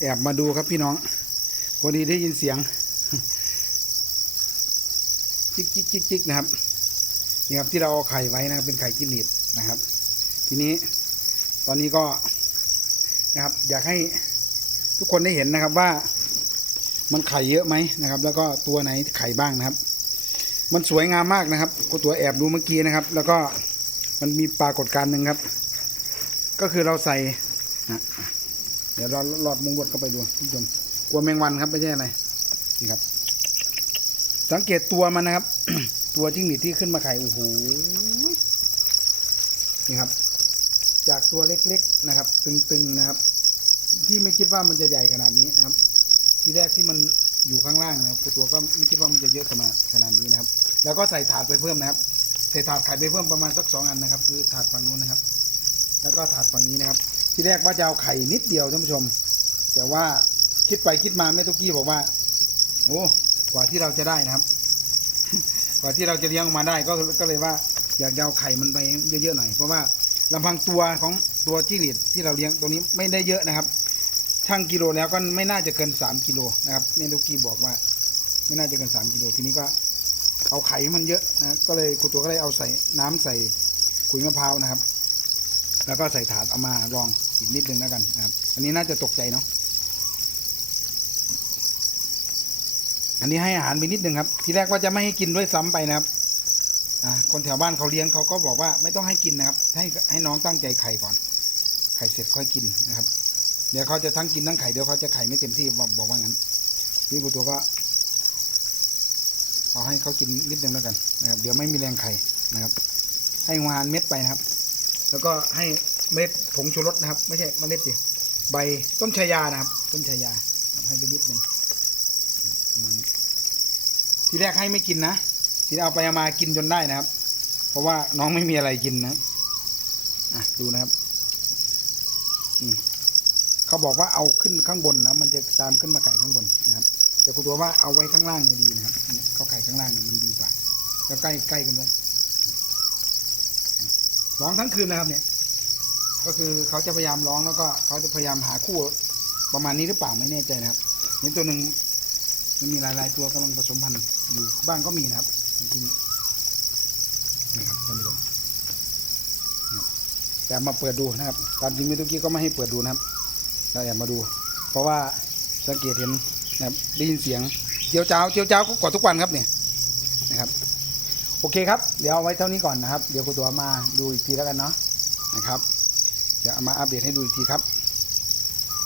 แอบมาดูครับพี่น้องพอดีได้ยินเสียง จิกจิกจิกจิกนะครับนี่ครับที่เราเอาไข่ไว้นะครับ เป็นไข่จิ้งหรีดนะครับ ทีนี้ตอนนี้ก็นะครับ อยากให้ทุกคนได้เห็นนะครับว่ามันไข่เยอะไหมนะครับ แล้วก็ตัวไหนไข่บ้างนะครับ มันสวยงามมากนะครับก็ตัวแอบดูเมื่อกี้นะครับ แล้วก็มันมีปรากฏการณ์หนึ่งครับ ก็คือเราใส่นะ เดี๋ยวเราหลอดมุงบดเข้าไปดูท่านกลัวแมงวันครับไม่ใช่อะไรนี่ครับ สังเกตตัวมันนะครับ ตัวจิ้งหรีดที่ขึ้นมาไข่โอ้โหนี่ครับ จากตัวเล็กๆนะครับ ตึงๆนะครับ ที่ไม่คิดว่ามันจะใหญ่ขนาดนี้นะครับ ทีแรกที่มันอยู่ข้างล่างนะครับตัวก็ไม่คิดว่ามันจะเยอะขนาดขนาดนี้นะครับ แล้วก็ใส่ถาดไปเพิ่มนะครับใส่ถาดไข่ไปเพิ่มประมาณสักสองอันนะครับ คือถาดฝั่งนู้นนะครับ แล้วก็ถาดฝั่งนี้นะครับ ที่แรกว่าจะเอาไข่นิดเดียวท่านผู้ชม แต่ว่าคิดไปคิดมาแม่ตุ๊กกี้บอกว่า โอ้กว่าที่เราจะได้นะครับ กว่าที่เราจะเลี้ยงออกมาได้ก็ก็เลยว่า อยากจะเอาไข่มันไปเยอะๆหน่อยเพราะว่าลำพังตัวของตัวจิ้งหรีดที่เราเลี้ยงตรงนี้ไม่ได้เยอะนะครับช่งกิโลแล้วก็ไม่น่าจะเกินสามกิโลนะครับแม่ลูกกี้บอกว่า ไม่น่าจะเกินสามกิโลทีนี้ก็เอาไข่มันเยอะนะก็เลยครูตัวก็เลยเอาใส่น้ำใส่ขุยมะพร้าวนะครับ แล้วก็ใส่ถาดเอามาลอง อีกนิดนึงแล้วกันนะครับ อันนี้น่าจะตกใจเนาะอันนี้ให้อาหารไปนิดนึงครับทีแรกว่าจะไม่ให้กินด้วยซ้ำไปนะครับอ่าคนแถวบ้านเขาเลี้ยงเขาก็บอกว่าไม่ต้องให้กินนะครับ ให้ให้น้องตั้งใจไข่ก่อน ไข่เสร็จค่อยกินนะครับ เดี๋ยวเขาจะทั้งกินทั้งไข่เดี๋ยวเขาจะไข่ไม่เต็มที่บอกบอกว่างั้นพี่กูตัวก็ เอาให้เขากินนิดนึงแล้วกันนะครับ เดี๋ยวไม่มีแรงไข่นะครับ ให้หัวหานเม็ดไปนะครับ แล้วก็ให้ เมล็ดผงชูรสนะครับ ไม่ใช่เมล็ดสิใบต้นชายานะครับ ต้นชายาให้ไปนิดหนึ่งประมาณนี้ทีแรกให้ไม่กินนะทีเอาไปเอามากินจนได้นะครับ เพราะว่าน้องไม่มีอะไรกินนะอะดูนะครับนี่เขาบอกว่าเอาขึ้นข้างบนนะมันจะตามขึ้นมาไข่ข้างบนนะครับ แต่คุณตัวว่าเอาไว้ข้างล่างเนี่ยดีนะครับเนี่ยเขาไข่ข้างล่างเนี่ยมันดีกว่าแล้วใกล้ใกล้กันด้วยร้องทั้งคืนนะครับเนี่ย ก็คือเขาจะพยายามร้องแล้วก็เขาจะพยายามหาคู่ประมาณนี้หรือเปล่าไม่แน่ใจนะครับนี่ตัวหนึ่งมันมีหลายๆตัวกำลังผสมพันธุ์อยู่บ้านก็มีนะครับที่นี้นะครับท่านผู้ชมนะครับแต่เอามาเปิดดูนะครับ ตามจริงเมื่อกี้ก็ไม่ให้เปิดดูนะครับ เราแอบมาดู เพราะว่าสังเกตเห็นนะครับได้ยินเสียงเจียวจ้าเจียวจ้าก็กดทุกวันครับเนี่ยนะครับโอเคครับ เดี๋ยวเอาไว้เท่านี้ก่อนนะครับ เดี๋ยวคุณตัวมาดูอีกทีแล้วกันเนาะนะครับ เดี๋ยวเอามาอัปเดตให้ดูอีกทีครับ